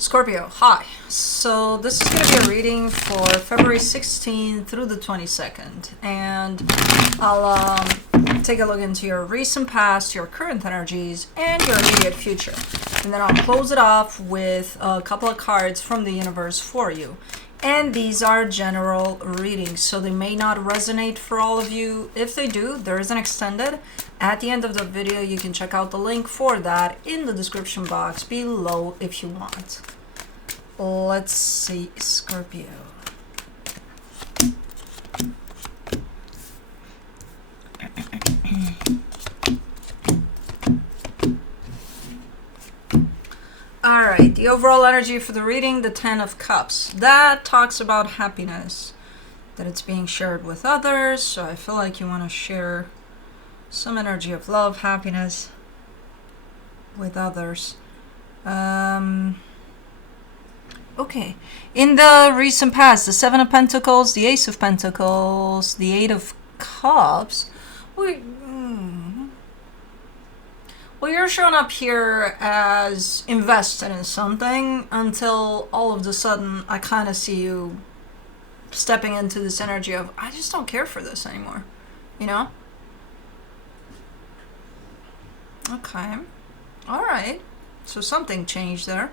Scorpio, hi. So this is going to be a reading for February 16th through the 22nd. And I'll take a look into your recent past, your current energies, and your immediate future. And then I'll close it off with a couple of cards from the universe for you. And these are general readings, so they may not resonate for all of you. If they do, there is an extended. At the end of the video, you can check out the link for that in the description box below if you want. Let's see, Scorpio. Alright, the overall energy for the reading, the Ten of Cups. That talks about happiness, that it's being shared with others, so I feel like you want to share some energy of love, happiness with others. Okay, in the recent past, the Seven of Pentacles, the Ace of Pentacles, the Eight of Cups, well, you're showing up here as invested in something until all of a sudden I kind of see you stepping into this energy of, I just don't care for this anymore, you know? Okay. All right. So something changed there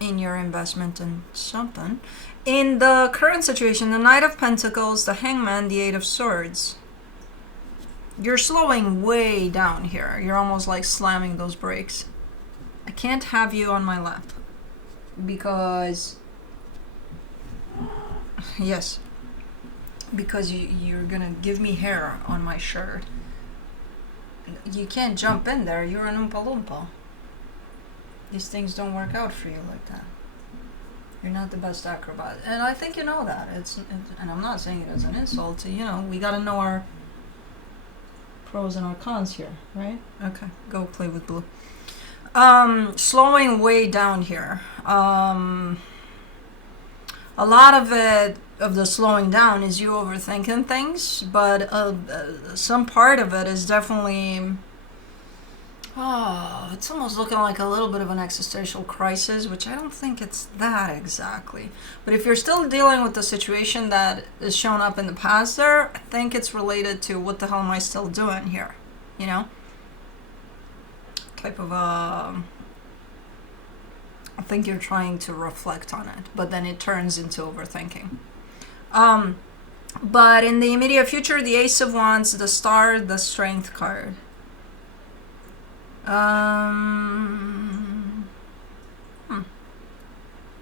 in your investment in something. In the current situation, the Knight of Pentacles, the Hangman, the Eight of Swords. You're slowing way down here. You're almost like slamming those brakes. I can't have you on my lap because, yes, because you're gonna give me hair on my shirt. You can't jump in there. You're an Oompa Loompa. These things don't work out for you like that. You're not the best acrobat, and I think you know that. And I'm not saying it as an insult. You know, we gotta know our pros and our cons here, right? Okay, go play with blue. Slowing way down here. A lot of it, of the slowing down, is you overthinking things, but some part of it is definitely, it's almost looking like a little bit of an existential crisis, which I don't think it's that exactly. But if you're still dealing with the situation that is shown up in the past there, I think it's related to what the hell am I still doing here, you know? Type of I think you're trying to reflect on it, but then it turns into overthinking. But in the immediate future, the Ace of Wands, the Star, the Strength card.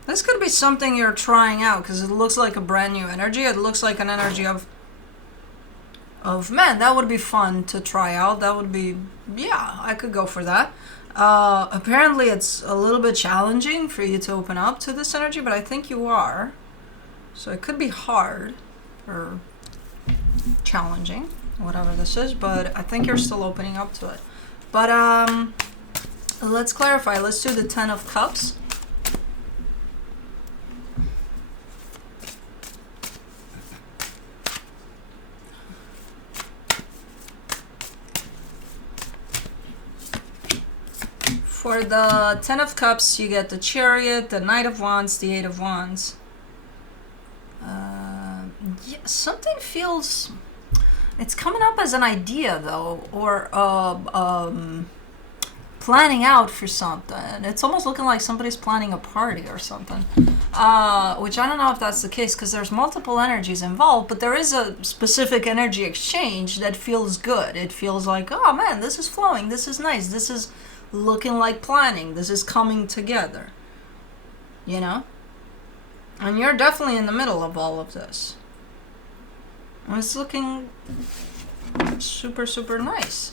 This could be something you're trying out because it looks like a brand new energy. It looks like an energy of man, that would be fun to try out. That would be, yeah, I could go for that. Apparently it's a little bit challenging for you to open up to this energy, but I think you are. So it could be hard or challenging, whatever this is, but I think you're still opening up to it. But let's clarify. Let's do the Ten of Cups. For the Ten of Cups, you get the Chariot, the Knight of Wands, the Eight of Wands. Yeah, something feels... It's coming up as an idea, though, or planning out for something. It's almost looking like somebody's planning a party or something, which I don't know if that's the case because there's multiple energies involved, but there is a specific energy exchange that feels good. It feels like, oh man, this is flowing, this is nice, this is looking like planning, this is coming together, you know? And you're definitely in the middle of all of this. It's looking super, super nice.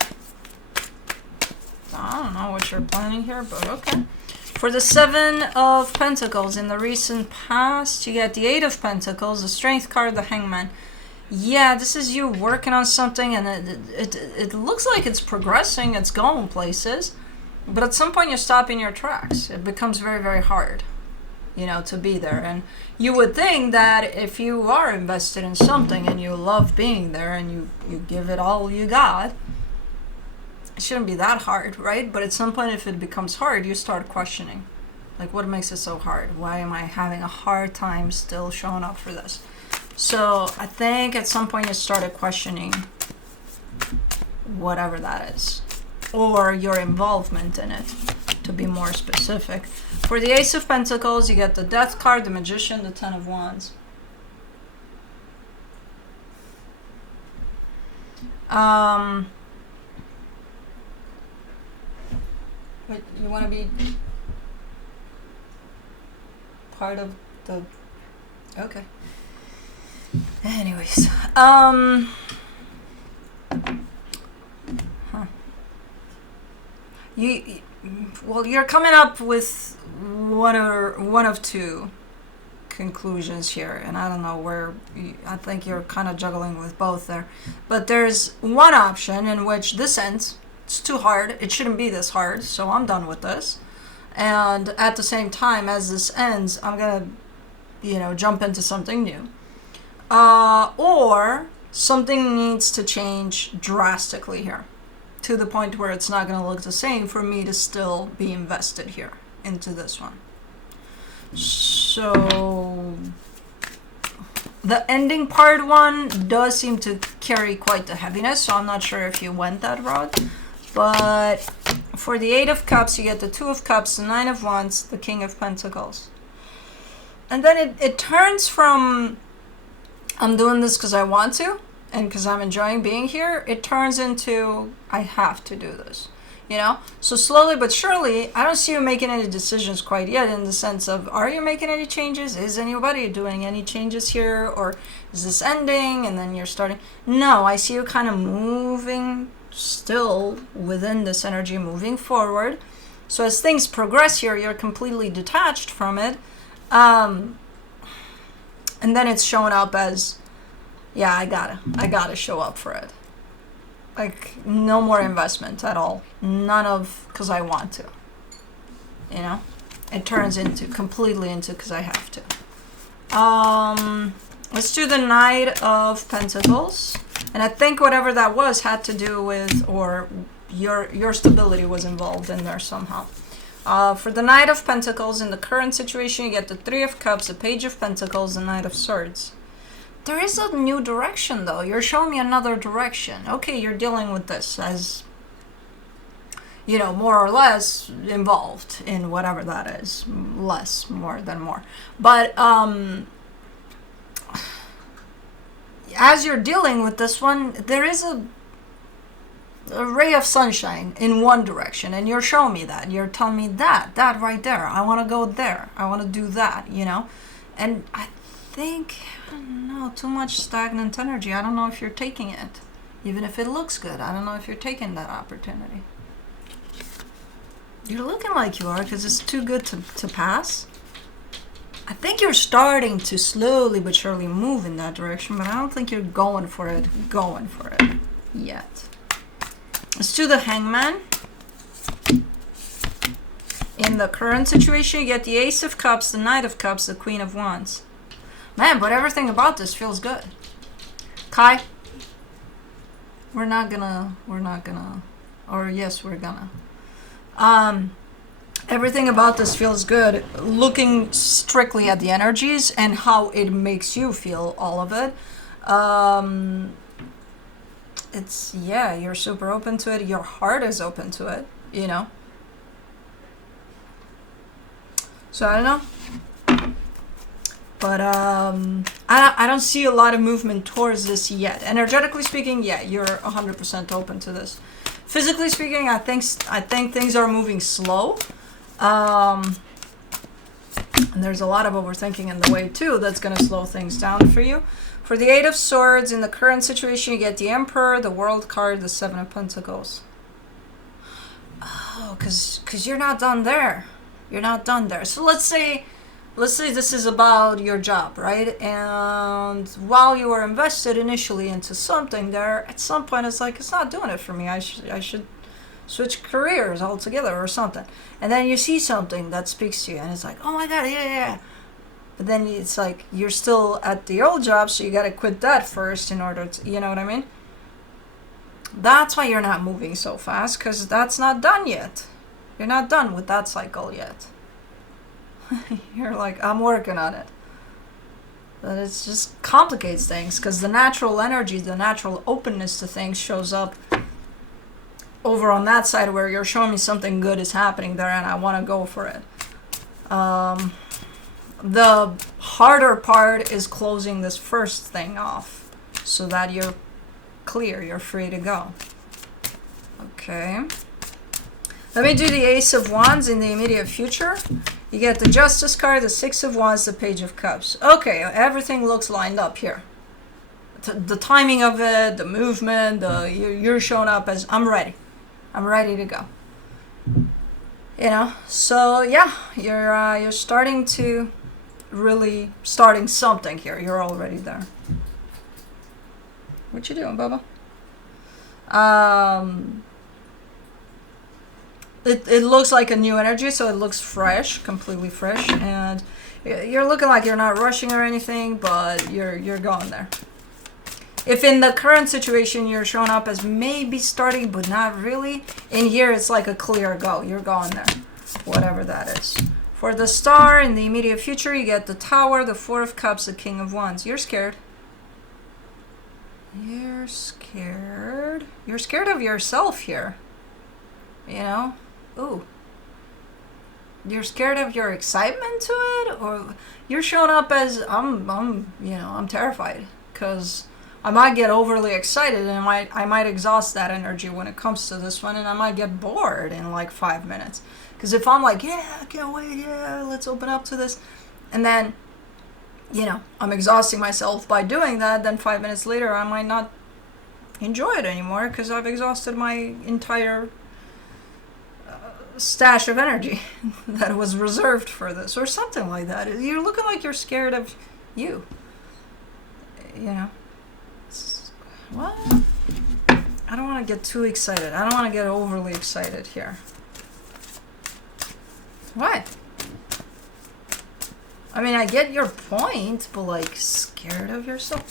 I don't know what you're planning here, but okay. For the Seven of Pentacles, in the recent past, you get the Eight of Pentacles, the Strength card, the Hangman. Yeah, this is you working on something, and it looks like it's progressing, it's going places, but at some point you stop in your tracks. It becomes very, very hard, you know, to be there. And you would think that if you are invested in something and you love being there and you give it all you got, it shouldn't be that hard, right? But at some point, if it becomes hard, you start questioning. Like, what makes it so hard? Why am I having a hard time still showing up for this? So I think at some point you started questioning whatever that is, or your involvement in it, to be more specific. For the Ace of Pentacles, you get the Death card, the Magician, the Ten of Wands. But you want to be part of the... Okay. Anyways, you're coming up with one of two conclusions here, and I don't know where. I think you're kind of juggling with both there, but there's one option in which this ends. It's too hard. It shouldn't be this hard, so I'm done with this. And at the same time, as this ends, I'm gonna, jump into something new. Or something needs to change drastically here, to the point where it's not going to look the same for me to still be invested here into this one. So the ending part one does seem to carry quite the heaviness, so I'm not sure if you went that route. But for the Eight of Cups, you get the Two of Cups, the Nine of Wands, the King of Pentacles. And then it turns from, I'm doing this because I want to, and because I'm enjoying being here, it turns into, I have to do this, So slowly but surely, I don't see you making any decisions quite yet, in the sense of, are you making any changes? Is anybody doing any changes here? Or is this ending and then you're starting? No, I see you kind of moving still within this energy, moving forward. So as things progress here, you're completely detached from it. And then it's showing up as, yeah, I gotta show up for it. Like, no more investment at all. None of, because I want to. It turns completely into because I have to. Let's do the Knight of Pentacles. And I think whatever that was had to do with, or your stability was involved in there somehow. For the Knight of Pentacles, in the current situation, you get the Three of Cups, the Page of Pentacles, the Knight of Swords. There is a new direction, though. You're showing me another direction. Okay, you're dealing with this as, more or less involved in whatever that is. Less, more than more. But as you're dealing with this one, there is a ray of sunshine in one direction, and you're showing me that. You're telling me that right there. I want to go there. I want to do that, And I think, I don't know, too much stagnant energy. I don't know if you're taking it. Even if it looks good, I don't know if you're taking that opportunity. You're looking like you are, because it's too good to pass. I think you're starting to slowly but surely move in that direction, but I don't think you're going for it yet. Let's do the Hangman. In the current situation, you get the Ace of Cups, the Knight of Cups, the Queen of Wands. Man, but everything about this feels good. Kai, we're gonna, or yes, we're gonna. Everything about this feels good. Looking strictly at the energies and how it makes you feel, all of it. It's, yeah, you're super open to it. Your heart is open to it, So I don't know. But I don't see a lot of movement towards this yet. Energetically speaking, yeah, you're 100% open to this. Physically speaking, I think things are moving slow. And there's a lot of overthinking in the way too that's going to slow things down for you. For the Eight of Swords, in the current situation, you get the Emperor, the World card, the Seven of Pentacles. Oh, because you're not done there. You're not done there. So let's say this is about your job, right? And while you were invested initially into something there, at some point it's like, it's not doing it for me. I should switch careers altogether or something. And then you see something that speaks to you and it's like, oh my God, yeah. But then it's like, you're still at the old job, so you got to quit that first in order to, you know what I mean? That's why you're not moving so fast, because that's not done yet. You're not done with that cycle yet. You're like, I'm working on it. But it just complicates things because the natural energy, the natural openness to things shows up over on that side where you're showing me something good is happening there and I want to go for it. The harder part is closing this first thing off so that you're clear, you're free to go. Okay. Let me do the Ace of Wands in the immediate future. You get the Justice card, the Six of Wands, the Page of Cups. Okay, everything looks lined up here. The timing of it, the movement, you're showing up as, I'm ready. I'm ready to go. You know, so yeah, you're starting to really starting something here. You're already there. What you doing, Bubba? It looks like a new energy, so it looks fresh, completely fresh, and you're looking like you're not rushing or anything, but you're going there. If in the current situation you're showing up as maybe starting, but not really, in here it's like a clear go. You're going there, whatever that is. For the Star, in the immediate future, you get the Tower, the Four of Cups, the King of Wands. You're scared. You're scared. You're scared of yourself here. You know? Ooh. You're scared of your excitement to it? Or you're showing up as, I'm terrified. Because I might get overly excited and I might exhaust that energy when it comes to this one, and I might get bored in like 5 minutes. Because if I'm like, yeah, I can't wait, yeah, let's open up to this, and then, I'm exhausting myself by doing that, then 5 minutes later I might not enjoy it anymore because I've exhausted my entire stash of energy that was reserved for this, or something like that. You're looking like you're scared of you. What? I don't want to get too excited. I don't want to get overly excited here. What? I mean, I get your point, but like scared of yourself.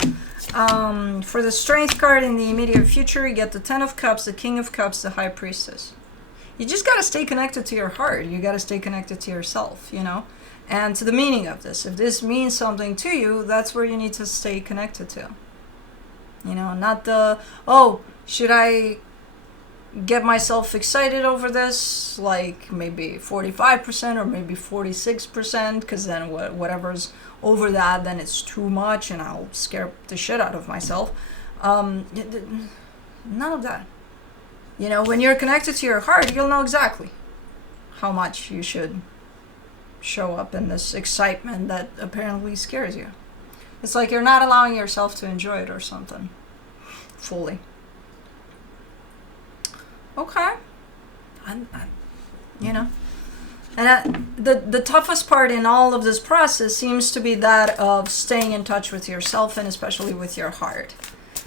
For the Strength card in the immediate future, you get the Ten of Cups, the King of Cups, the High Priestess. You just got to stay connected to your heart. You got to stay connected to yourself, and to the meaning of this. If this means something to you, that's where you need to stay connected to. Not the, should I get myself excited over this, like maybe 45% or maybe 46%, because then whatever's over that, then it's too much and I'll scare the shit out of myself. None of that. When you're connected to your heart, you'll know exactly how much you should show up in this excitement that apparently scares you. It's like you're not allowing yourself to enjoy it or something fully. Okay. And the toughest part in all of this process seems to be that of staying in touch with yourself, and especially with your heart,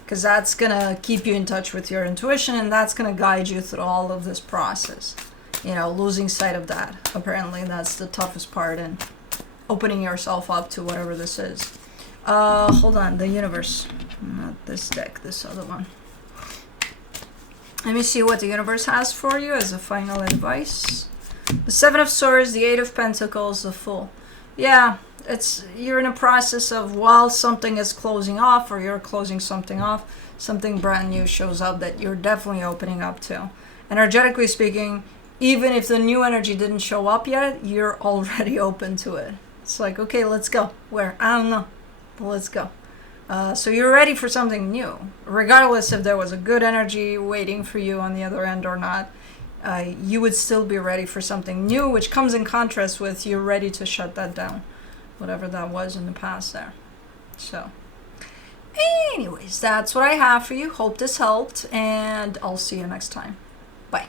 because that's gonna keep you in touch with your intuition, and that's gonna guide you through all of this process. Losing sight of that, apparently that's the toughest part in opening yourself up to whatever this is. Hold on, the universe, not this deck, this other one. Let me see what the universe has for you as a final advice. The Seven of Swords, the Eight of Pentacles, the Fool. Yeah, you're in a process of, while something is closing off, or you're closing something off, something brand new shows up that you're definitely opening up to. Energetically speaking, even if the new energy didn't show up yet, you're already open to it. It's like, okay, let's go. Where? I don't know. But let's go. So you're ready for something new, regardless if there was a good energy waiting for you on the other end or not. You would still be ready for something new, which comes in contrast with you're ready to shut that down, whatever that was in the past there. So anyways, that's what I have for you. Hope this helped, and I'll see you next time. Bye.